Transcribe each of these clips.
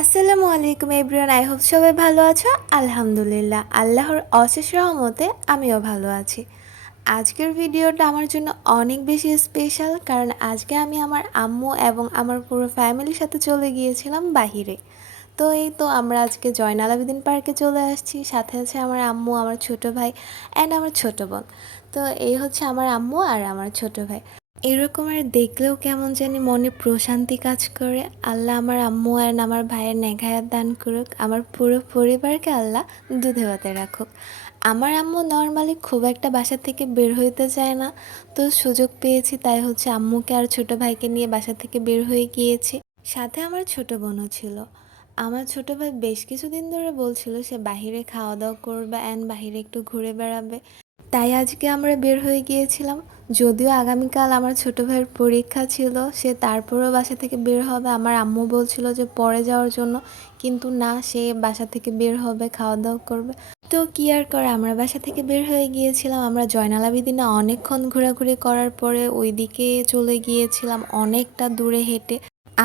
আসসালামু আলাইকুম everyone, I hope সবাই ভালো আছো। আলহামদুলিল্লাহ, আল্লাহর অশেষ রহমতে আমিও ভালো আছি। আজকের ভিডিওটা আমার জন্য অনেক বেশি স্পেশাল কারণ আজকে আমি আমার আম্মু এবং আমার পুরো ফ্যামিলির সাথে চলে গিয়েছিলাম বাহিরে। তো এই তো আমরা আজকে জয়নাল আবেদিন পার্কে চলে আসছি, সাথে আছে আমার আম্মু, আমার ছোট ভাই অ্যান্ড আমার ছোট বোন। তো এই হচ্ছে আমার আম্মু আর আমার ছোট ভাই। এরকমের দেখলেও কেমন জানি মনে প্রশান্তি কাজ করে। আল্লাহ আমার আম্মু আর আমার ভাইয়ের নেঘায়াত দান করুক, আমার পুরো পরিবারকে আল্লাহ দুধে ভাতে রাখুক। আমার আম্মু নর্মালি খুব একটা বাসা থেকে বের হইতে চায় না, তো সুযোগ পেয়েছি তাই হচ্ছে আম্মুকে আর ছোট ভাইকে নিয়ে বাসা থেকে বের হয়ে গিয়েছি। সাথে আমার ছোট বোনও ছিল। আমার ছোট ভাই বেশ কিছুদিন ধরে বলছিল সে বাহিরে খাওয়া দাওয়া করবে অ্যান্ড বাহিরে একটু ঘুরে বেড়াবে। তাই আজকে আমরা বের হয়ে গিয়েছিলাম। যদিও আগামীকাল আমার ছোটো ভাইয়ের পরীক্ষা ছিল, সে তারপরেও বাসা থেকে বের হবে। আমার আম্মু বলছিল যে পরে যাওয়ার জন্য, কিন্তু না, সে বাসা থেকে বের হবে খাওয়া দাওয়া করবে। তো কি আর করে, আমরা বাসা থেকে বের হয়ে গিয়েছিলাম। আমরা জয়নাল আবেদিনে অনেকক্ষণ ঘোরাঘুরি করার পরে ওইদিকে চলে গিয়েছিলাম অনেকটা দূরে হেঁটে।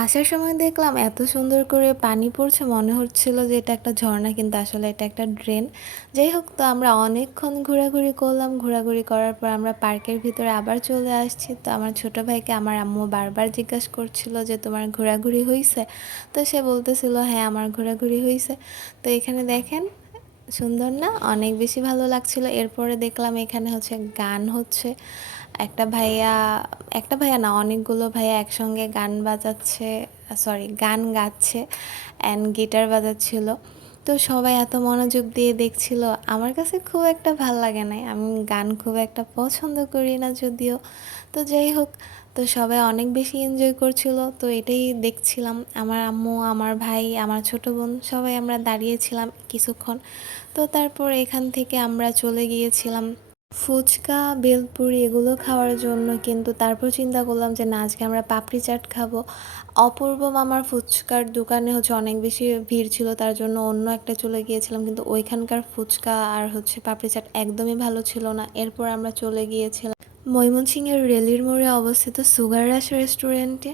আসার সময় দেখলাম এত সুন্দর করে পানি পড়ছে, মনে হচ্ছিল যে এটা একটা ঝর্ণা, কিন্তু আসলে এটা একটা ড্রেন। যাই হোক, তো আমরা অনেকক্ষণ ঘোরাঘুরি করলাম। ঘোরাঘুরি করার পর আমরা পার্কের ভিতরে আবার চলে আসছি। তো আমার ছোট ভাইকে আমার আম্মু বারবার জিজ্ঞাসা করছিল যে, তোমার ঘোরাঘুরি হয়েছে তো সে বলতেছিল হ্যাঁ আমার ঘোরাঘুরি হয়েছে তো এখানে দেখেন সুন্দর না? অনেক বেশি ভালো লাগছিল। এরপরে দেখলাম এখানে হচ্ছে গান হচ্ছে। একটা ভাইয়া একটা ভাইয়া না, অনেকগুলো ভাইয়া একসঙ্গে গান বাজাচ্ছে সরি গান গাচ্ছে অ্যান্ড গিটার বাজাচ্ছিল। তো সবাই এত মনোযোগ দিয়ে দেখছিল। আমার কাছে খুব একটা ভালো লাগে নাই। আমি গান খুব একটা পছন্দ করি না যদিও। তো যাই হোক তো সবাই অনেক বেশি এনজয় করছিল। তো এটাই দেখছিলাম। আমার আম্মু, আমার ভাই, আমার ছোট বোন সবাই আমরা দাঁড়িয়েছিলাম কিছুক্ষণ। তো তারপর এখান থেকে আমরা চলে গিয়েছিলাম ফুচকা, বেলপুরি এগুলো খাওয়ার জন্য। কিন্তু তারপর চিন্তা করলাম যে, না, আজকে আমরা পাপড়ি চাট খাব। অপূর্ব মামার ফুচকার দোকানে হচ্ছে অনেক বেশি ভিড় ছিল, তার জন্য অন্য একটা চলে গিয়েছিলাম। কিন্তু ওইখানকার ফুচকা আর হচ্ছে পাপড়ি চাট একদমই ভালো ছিল না। এরপর আমরা চলে গিয়েছিলাম ময়মনসিংহের রেলির মোড়ে অবস্থিত সুগার রাস রেস্টুরেন্টে।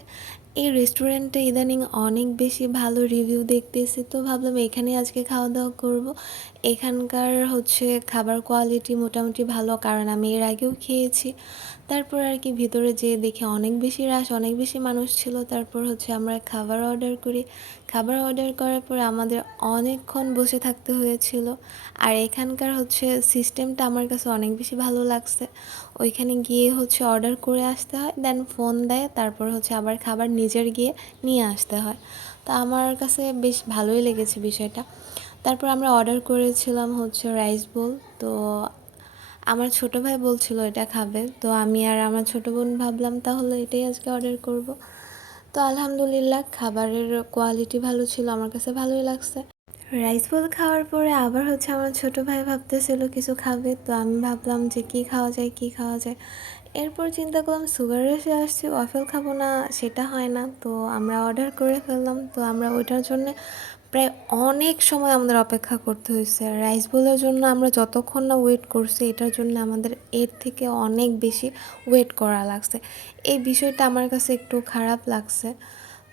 এই রেস্টুরেন্টে ইদানিং অনেক বেশি ভালো রিভিউ দেখতেছি। তো ভাবলাম এখানে আজকে খাওয়া দাওয়া করব। এখানকার হচ্ছে খাবার কোয়ালিটি মোটামুটি ভালো, কারণ আমি এর আগেও খেয়েছি। তারপর আর কি ভিতরে যেয়ে দেখে অনেক বেশি রাশ অনেক বেশি মানুষ ছিল। তারপর হচ্ছে আমরা খাবার অর্ডার করি। খাবার অর্ডার করার পরে আমাদের অনেকক্ষণ বসে থাকতে হয়েছিল। আর এখানকার হচ্ছে সিস্টেমটা আমার কাছে অনেক বেশি ভালো লাগছে। ওইখানে গিয়ে হচ্ছে অর্ডার করে আসতে হয় দেন ফোন দেয়, তারপর হচ্ছে আবার খাবার নিজের গিয়ে নিয়ে আসতে হয়। তো আমার কাছে বেশ ভালোই লেগেছে বিষয়টা। তারপর আমরা অর্ডার করেছিলাম হচ্ছে রাইস বোল তো আমার ছোট ভাই বলছিল এটা খাবে, তো আমি আর আমার ছোট বোন ভাবলাম তাহলে এটাই আজকে অর্ডার করব। তো আলহামদুলিল্লাহ খাবারের কোয়ালিটি ভালো ছিল, আমার কাছে ভালোই লাগছে। রাইস বোল খাওয়ার পরে আবার হচ্ছে আমার ছোট ভাই ভাবতেছিল কিছু খাবে, তো আমি ভাবলাম যে কি খাওয়া যায়, কি খাওয়া যায়। এরপর চিন্তা করলাম সুগার রেসে আসছি ওয়াফেল খাব না, সেটা হয় না। তো আমরা অর্ডার করে ফেললাম, তো আমরা ওইটার জন্য প্রায় অনেক সময় আমাদের অপেক্ষা করতে হয়েছে। রাইস বোলের জন্য আমরা যতক্ষণ না ওয়েট করছি, এটার জন্য আমাদের এর থেকে অনেক বেশি ওয়েট করা লাগছে। এই বিষয়টা আমার কাছে একটু খারাপ লাগছে।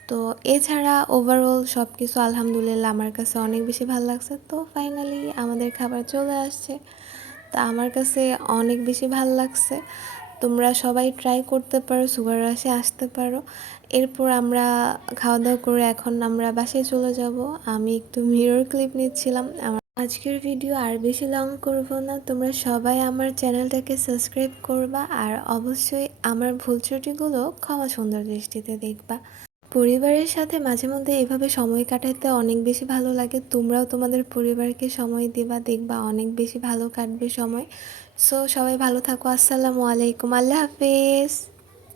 তো এছাড়া ওভারঅল সব কিছু আলহামদুলিল্লাহ আমার কাছে অনেক বেশি ভালো লাগছে। তো ফাইনালি আমাদের খাবার চলে আসছে। তা আমার কাছে অনেক বেশি ভালো লাগছে। তোমরা সবাই ট্রাই করতে পারো, সুগার রাশে আসতে পারো। এরপর আমরা খাওয়া দাওয়া করে এখন আমরা বাসায় চলে যাব। আমি একটু মিরর ক্লিপ নিচ্ছিলাম। আমার আজকের ভিডিও আর বেশি লং করব না। তোমরা সবাই আমার চ্যানেলটাকে সাবস্ক্রাইব করবা আর অবশ্যই আমার ভুল ত্রুটিগুলো ক্ষমা সুন্দর দৃষ্টিতে দেখবা। পরিবারের সাথে মাঝে মধ্যে এভাবে সময় কাটাতে অনেক বেশি ভালো লাগে। তোমরাও তোমাদের পরিবারকে সময় দিবা, দেখবা অনেক বেশি ভালো কাটবে সময়। সো সবাই ভালো থাকো আসসালামু আলাইকুম আল্লাহ হাফেজ।